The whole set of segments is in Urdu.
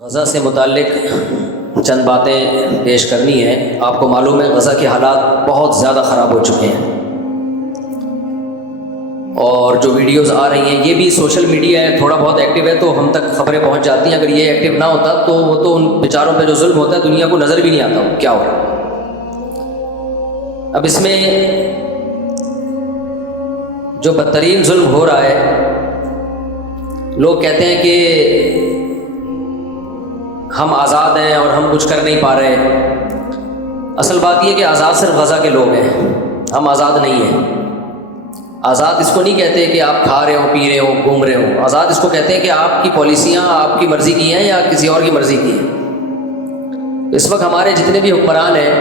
غزہ سے متعلق چند باتیں پیش کرنی ہیں۔ آپ کو معلوم ہے غزہ کے حالات بہت زیادہ خراب ہو چکے ہیں، اور جو ویڈیوز آ رہی ہیں یہ بھی سوشل میڈیا ہے، تھوڑا بہت ایکٹیو ہے تو ہم تک خبریں پہنچ جاتی ہیں۔ اگر یہ ایکٹیو نہ ہوتا تو وہ تو ان بیچاروں پہ جو ظلم ہوتا ہے دنیا کو نظر بھی نہیں آتا کیا ہو رہا ہے۔ اب اس میں جو بدترین ظلم ہو رہا ہے، لوگ کہتے ہیں کہ ہم آزاد ہیں اور ہم کچھ کر نہیں پا رہے۔ اصل بات یہ کہ آزاد صرف غزہ کے لوگ ہیں، ہم آزاد نہیں ہیں۔ آزاد اس کو نہیں کہتے کہ آپ کھا رہے ہو، پی رہے ہو، گھوم رہے ہو۔ آزاد اس کو کہتے ہیں کہ آپ کی پالیسیاں آپ کی مرضی کی ہیں یا کسی اور کی مرضی کی ہیں۔ اس وقت ہمارے جتنے بھی حکمران ہیں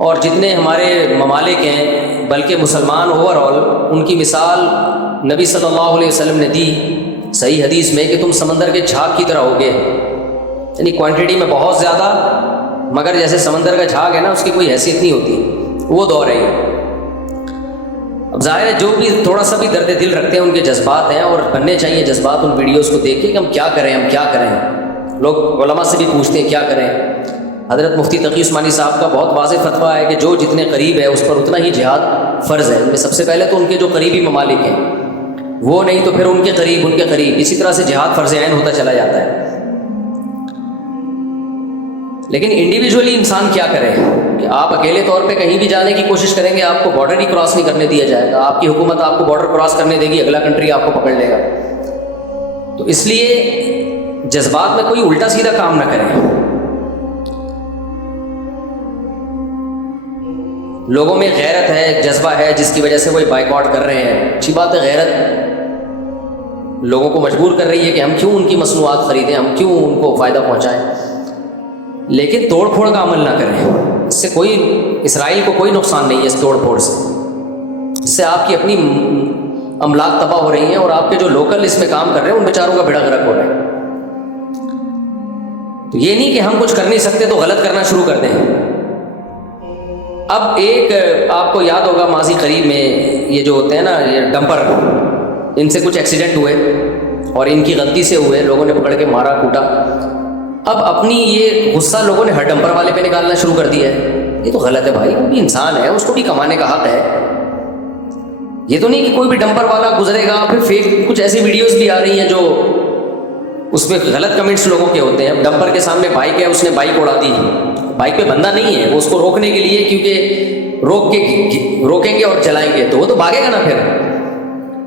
اور جتنے ہمارے ممالک ہیں، بلکہ مسلمان اوور آل، ان کی مثال نبی صلی اللہ علیہ وسلم نے دی صحیح حدیث میں کہ تم سمندر کے جھاگ کی طرح ہوگے، یعنی کوانٹٹی میں بہت زیادہ، مگر جیسے سمندر کا جھاگ ہے نا، اس کی کوئی حیثیت نہیں ہوتی، وہ دور ہے۔ اب ظاہر ہے جو بھی تھوڑا سا بھی درد دل رکھتے ہیں ان کے جذبات ہیں، اور بننے چاہیے جذبات ان ویڈیوز کو دیکھ کے کہ ہم کیا کریں، ہم کیا کریں۔ لوگ علماء سے بھی پوچھتے ہیں کیا کریں۔ حضرت مفتی تقی عثمانی صاحب کا بہت واضح فتویٰ ہے کہ جو جتنے قریب ہے اس پر اتنا ہی جہاد فرض ہے۔ ان میں سب سے پہلے تو ان کے جو قریبی ممالک ہیں وہ، نہیں تو پھر ان کے قریب، اسی طرح سے جہاد فرض عین ہوتا چلا جاتا ہے۔ لیکن انڈیویجولی انسان کیا کرے کہ آپ اکیلے طور پہ کہیں بھی جانے کی کوشش کریں گے، آپ کو بارڈر ہی کراس نہیں کرنے دیا جائے گا۔ آپ کی حکومت آپ کو بارڈر کراس کرنے دے گی، اگلا کنٹری آپ کو پکڑ لے گا۔ تو اس لیے جذبات میں کوئی الٹا سیدھا کام نہ کریں۔ لوگوں میں غیرت ہے، ایک جذبہ ہے جس کی وجہ سے وہ بائیکاٹ کر رہے ہیں۔ اچھی بات ہے، غیرت لوگوں کو مجبور کر رہی ہے کہ ہم کیوں ان کی مصنوعات خریدیں، ہم کیوں ان کو فائدہ پہنچائیں، لیکن توڑ پھوڑ کا عمل نہ کریں۔ اس سے کوئی، اسرائیل کو کوئی نقصان نہیں ہے اس توڑ پھوڑ سے۔ اس سے آپ کی اپنی املاک تباہ ہو رہی ہیں، اور آپ کے جو لوکل اس میں کام کر رہے ہیں ان بیچاروں کا بیڑا غرق ہو رہا ہے۔ تو یہ نہیں کہ ہم کچھ کر نہیں سکتے تو غلط کرنا شروع کر دیں۔ اب ایک آپ کو یاد ہوگا ماضی قریب میں یہ جو ہوتے ہیں نا، یہ ڈمپر، ان سے کچھ ایکسیڈنٹ ہوئے اور ان کی غلطی سے ہوئے، لوگوں نے پکڑ کے مارا کوٹا۔ اب اپنی یہ غصہ لوگوں نے ہر ڈمپر والے پہ نکالنا شروع کر دیا ہے۔ یہ تو غلط ہے بھائی، وہ بھی انسان ہے، اس کو بھی کمانے کا حق ہے۔ یہ تو نہیں کہ کوئی بھی ڈمپر والا گزرے گا، پھر فیک کچھ ایسی ویڈیوز بھی آ رہی ہیں جو اس میں غلط کمنٹس لوگوں کے ہوتے ہیں۔ اب ڈمپر کے سامنے بائک ہے، اس نے بائک اڑا دی، بائک پہ بندہ نہیں ہے، وہ اس کو روکنے کے لیے، کیونکہ روکیں گے اور چلائیں گے تو وہ تو بھاگے گا نا۔ پھر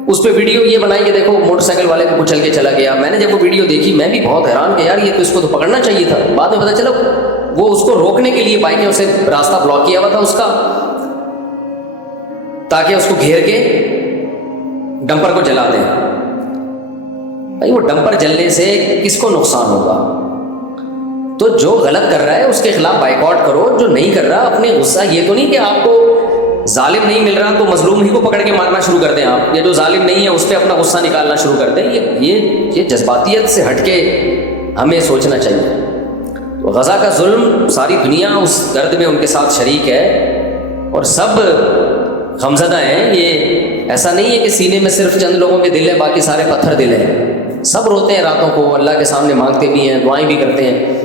اس پہ ویڈیو یہ بنائی کہ دیکھو موٹر سائیکل والے کو کچل کے چلا گیا۔ میں نے جب وہ ویڈیو دیکھی میں بھی بہت حیران کہ یار یہ تو اس کو تو پکڑنا چاہیے تھا۔ بعد میں پتہ چلا وہ اس کو روکنے کے لیے بائک نے اسے راستہ بلاک کیا ہوا تھا اس کا، تاکہ اس کو گھیر کے ڈمپر کو جلا دیں۔ بھائی وہ ڈمپر جلنے سے کس کو نقصان ہوگا؟ تو جو غلط کر رہا ہے اس کے خلاف بائیکاٹ کرو، جو نہیں کر رہا اپنے غصہ، یہ تو نہیں کہ آپ کو ظالم نہیں مل رہا تو مظلوم ہی کو پکڑ کے مارنا شروع کر دیں آپ، یا جو ظالم نہیں ہے اس پہ اپنا غصہ نکالنا شروع کر دیں۔ یہ جذباتیت سے ہٹ کے ہمیں سوچنا چاہیے۔ تو غزہ کا ظلم، ساری دنیا اس درد میں ان کے ساتھ شریک ہے، اور سب غمزدہ ہیں۔ یہ ایسا نہیں ہے کہ سینے میں صرف چند لوگوں کے دل ہے، باقی سارے پتھر دل ہیں۔ سب روتے ہیں راتوں کو، اللہ کے سامنے مانگتے بھی ہیں، دعائیں بھی کرتے ہیں۔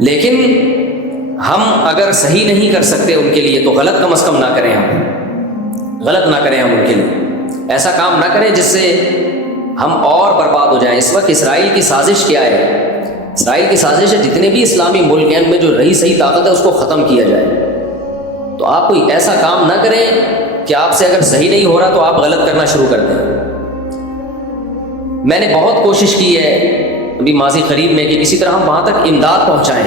لیکن ہم اگر صحیح نہیں کر سکتے ان کے لیے تو غلط کم از کم نہ کریں، ہم غلط نہ کریں، ہم ان کے لیے ایسا کام نہ کریں جس سے ہم اور برباد ہو جائیں۔ اس وقت اسرائیل کی سازش کیا ہے؟ اسرائیل کی سازش ہے جتنے بھی اسلامی ملک ہیں ان میں جو رہی صحیح طاقت ہے اس کو ختم کیا جائے۔ تو آپ کوئی ایسا کام نہ کریں کہ آپ سے اگر صحیح نہیں ہو رہا تو آپ غلط کرنا شروع کر دیں۔ میں نے بہت کوشش کی ہے ابھی ماضی قریب میں کہ کسی طرح ہم وہاں تک امداد پہنچائیں۔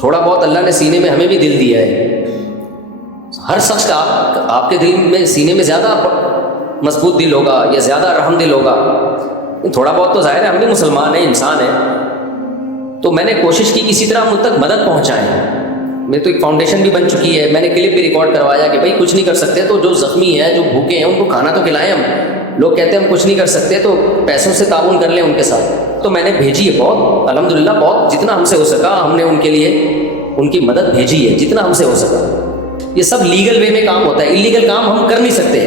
تھوڑا بہت اللہ نے سینے میں ہمیں بھی دل دیا ہے۔ ہر شخص کا آپ کے دل میں، سینے میں زیادہ مضبوط دل ہوگا یا زیادہ رحم دل ہوگا، تھوڑا بہت تو ظاہر ہے ہم بھی مسلمان ہیں، انسان ہیں۔ تو میں نے کوشش کی کسی طرح مجھ تک مدد پہنچائیں۔ میری تو ایک فاؤنڈیشن بھی بن چکی ہے، میں نے کلپ بھی ریکارڈ کروایا کہ بھائی کچھ نہیں کر سکتے تو جو زخمی ہیں، جو بھوکے ہیں، ان کو کھانا تو کھلائیں ہم۔ لوگ کہتے ہیں ہم کچھ نہیں کر سکتے تو پیسوں سے تعاون کر لیں ان کے ساتھ۔ تو میں نے بھیجی ہے بہت، الحمدللہ بہت، جتنا ہم سے ہو سکا ہم نے ان کے لیے ان کی مدد بھیجی ہے، جتنا ہم سے ہو سکا۔ یہ سب لیگل وے میں کام ہوتا ہے، انلیگل کام ہم کر نہیں سکتے۔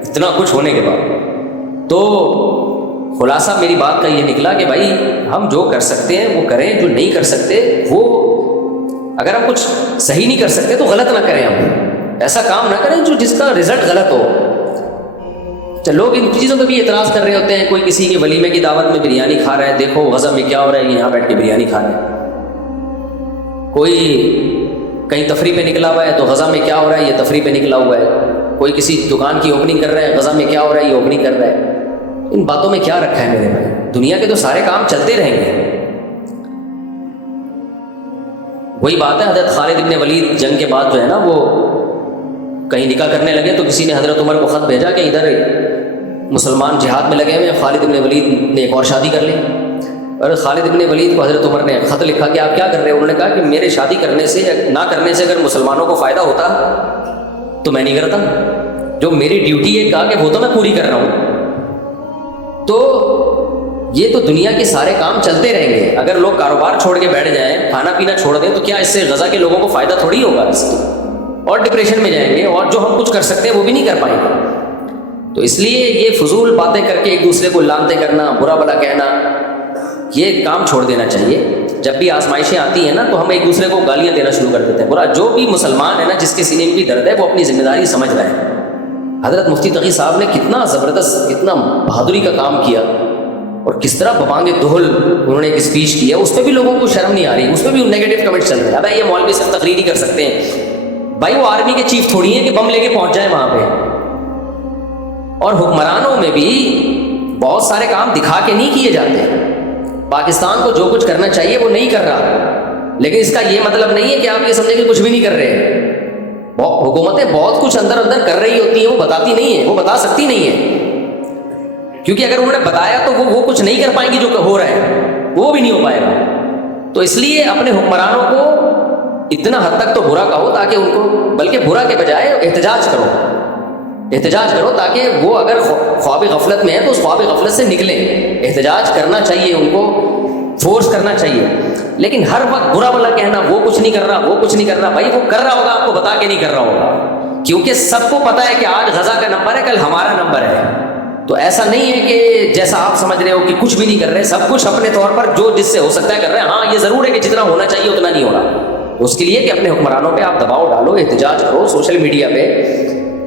اتنا کچھ ہونے کے بعد. تو خلاصہ میری بات کا یہ نکلا کہ بھائی ہم جو کر سکتے ہیں وہ کریں, جو نہیں کر سکتے وہ, اگر ہم کچھ صحیح نہیں کر سکتے تو غلط نہ کریں, ہم ایسا کام نہ کریں جس کا رزلٹ غلط ہو. لوگ ان چیزوں پہ بھی اعتراض کر رہے ہوتے ہیں, کوئی کسی کے ولیمے کی دعوت میں بریانی کھا رہا ہے, دیکھو غزہ میں کیا ہو رہا ہے, یہاں بیٹھ کے بریانی کھا رہا ہے. کوئی کہیں تفریح پہ نکلا ہوا ہے تو غزہ میں کیا ہو رہا ہے, یہ تفریح پہ نکلا ہوا ہے. کوئی کسی دکان کی اوپننگ کر رہا ہے, غزہ میں کیا ہو رہا ہے, یہ اوپننگ کر رہا ہے. ان باتوں میں کیا رکھا ہے میرے بھائی؟ دنیا کے تو سارے کام چلتے رہیں گے. وہی بات ہے, حضرت خالد ابن ولید جنگ کے بعد جو ہے نا وہ کہیں نکاح کرنے لگے تو کسی نے حضرت عمر کو خط بھیجا کہ ادھر مسلمان جہاد میں لگے ہوئے ہیں, خالد ابن ولید نے ایک اور شادی کر لی. اور خالد ابن ولید کو حضرت عمر نے خط لکھا کہ آپ کیا کر رہے ہیں؟ انہوں نے کہا کہ میرے شادی کرنے سے نہ کرنے سے اگر مسلمانوں کو فائدہ ہوتا تو میں نہیں کرتا, جو میری ڈیوٹی ہے کہا کہ وہ تو میں پوری کر رہا ہوں. تو یہ تو دنیا کے سارے کام چلتے رہیں گے. اگر لوگ کاروبار چھوڑ کے بیٹھ جائیں, کھانا پینا چھوڑ دیں, تو کیا اس سے غزہ کے لوگوں کو فائدہ تھوڑی ہوگا؟ اس سے اور ڈپریشن میں جائیں گے, اور جو ہم کچھ کر سکتے ہیں وہ بھی نہیں کر پائیں گے. تو اس لیے یہ فضول باتیں کر کے ایک دوسرے کو لانتے کرنا, برا بھلا کہنا, یہ کام چھوڑ دینا چاہیے. جب بھی آزمائشیں آتی ہیں نا تو ہم ایک دوسرے کو گالیاں دینا شروع کر دیتے ہیں. برا جو بھی مسلمان ہے نا, جس کے سینے میں بھی درد ہے, وہ اپنی ذمہ داری سمجھ رہا ہے. حضرت مفتی تقی صاحب نے کتنا زبردست, کتنا بہادری کا کام کیا, اور کس طرح ببانگ دہل انہوں نے ایک اسپیچ کیا. اس پہ بھی لوگوں کو شرم نہیں آ رہی, اس پہ بھی نیگیٹو کمنٹ چل رہے ہیں. ابھی یہ مولوی صرف تقریر ہی کر سکتے ہیں. بھائی وہ آرمی کے چیف تھوڑی ہیں کہ بم لے کے پہنچ جائیں وہاں پہ. اور حکمرانوں میں بھی بہت سارے کام دکھا کے نہیں کیے جاتے. پاکستان کو جو کچھ کرنا چاہیے وہ نہیں کر رہا, لیکن اس کا یہ مطلب نہیں ہے کہ آپ یہ سمجھیں کہ کچھ بھی نہیں کر رہے. حکومتیں بہت کچھ اندر اندر کر رہی ہوتی ہیں, وہ بتاتی نہیں ہیں, وہ بتا سکتی نہیں ہیں, کیونکہ اگر انہوں نے بتایا تو وہ کچھ نہیں کر پائیں گی جو ہو رہا ہے, وہ بھی نہیں ہو پائے گا. تو اس لیے اپنے حکمرانوں کو اتنا حد تک تو برا کہو تاکہ ان کو, بلکہ برا کے بجائے احتجاج کرو تاکہ وہ اگر خواب غفلت میں ہے تو اس خواب غفلت سے نکلیں. احتجاج کرنا چاہیے, ان کو فورس کرنا چاہیے, لیکن ہر وقت برا بھلا کہنا وہ کچھ نہیں کر رہا, وہ کچھ نہیں کر رہا. بھائی وہ کر رہا ہوگا, آپ کو بتا کے نہیں کر رہا ہوگا, کیونکہ سب کو پتا ہے کہ آج غزہ کا نمبر ہے, کل ہمارا نمبر ہے. تو ایسا نہیں ہے کہ جیسا آپ سمجھ رہے ہو کہ کچھ بھی نہیں کر رہے, سب کچھ اپنے طور پر جو جس سے ہو سکتا ہے کر رہے ہیں. ہاں یہ ضرور ہے کہ جتنا ہونا چاہیے اتنا نہیں ہو رہا. اس کے لیے کہ اپنے حکمرانوں پہ آپ دباؤ ڈالو, احتجاج کرو سوشل میڈیا پہ,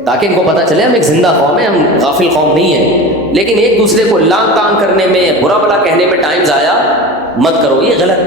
تاکہ ان کو پتہ چلے ہم ایک زندہ قوم ہے, ہم غافل قوم نہیں ہیں. لیکن ایک دوسرے کو لان تان کرنے میں, برا بھلا کہنے میں ٹائم ضائع مت کرو, یہ غلط.